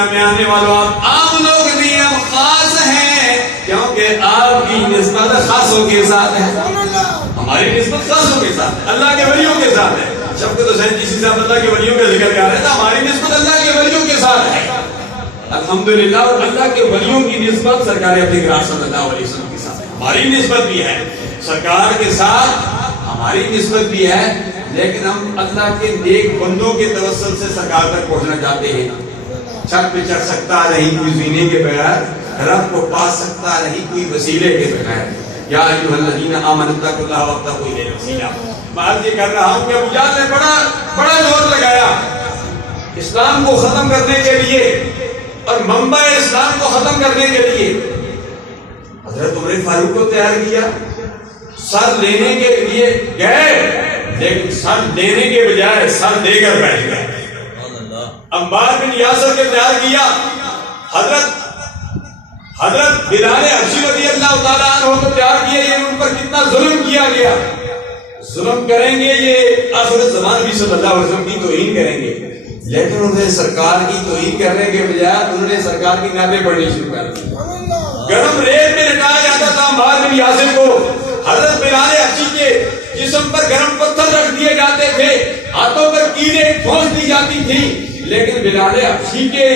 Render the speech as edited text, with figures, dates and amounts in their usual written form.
مدینہ میں آنے والوں آپ عام لوگ نہیں ہیں، ہم خاص ہیں، کیونکہ آپ کی نسبت خاصوں کے ساتھ ہے، ہماری نسبت خاصوں کے ساتھ ہے، اللہ کے ولیوں کے ساتھ ہے۔ شفقت حسین کسی صاحب اللہ کے ولیوں کا ذکر کر رہے ہیں، تو ہماری نسبت اللہ کے ولیوں کے ساتھ ہے الحمدللہ، اور اللہ کے ولیوں کی نسبت سرکار اقرار صلی اللہ علیہ وسلم کے ساتھ ہے، ہماری نسبت بھی ہے سرکار کے ساتھ، ہماری نسبت بھی ہے، لیکن ہم اللہ کے نیک بندوں کے توسل سے سرکار تک پہنچنا چاہتے ہیں۔ چھت پہ چڑھ سکتا نہیں کوئی زینے کے بغیر، رب کو پا سکتا نہیں کوئی وسیلے کے بغیر۔ یا ایھا الذین آمنوا اتقوا اللہ وابتغوا الیہ الوسیلہ۔ میں عرض یہ کر رہا ہوں کہ ابو جہل نے بڑا زور لگایا اسلام کو ختم کرنے کے لیے اور منبع اسلام کو ختم کرنے کے لیے۔ حضرت عمر فاروق کو تیار کیا، سر لینے کے لیے گئے، لیکن سر لینے کے بجائے سر دے کر بیٹھ گئے۔ عمار بن یاسر کے تیار کیا، حضرت بلال حبشی رضی اللہ تعالیٰ عنہ کو تیار کیا، یہ ان پر کتنا ظلم کیا گیا، ظلم کریں گے یہ آخر زمان بھی صلی اللہ علیہ وسلم کی توہین کریں گے، لیکن انہوں نے سرکار کی توہین کرنے کے بجائے انہوں نے سرکار کی نعتیں پڑھنی شروع کر دی۔ گرم ریت میں لٹایا جاتا تھا عمار بن یاسر کو، حضرت بلال حبشی کے جسم پر گرم پتھر رکھ دیے جاتے تھے، ہاتھوں پر کیلیں ٹھونس دی جاتی تھی، لیکن بلال حبشی کے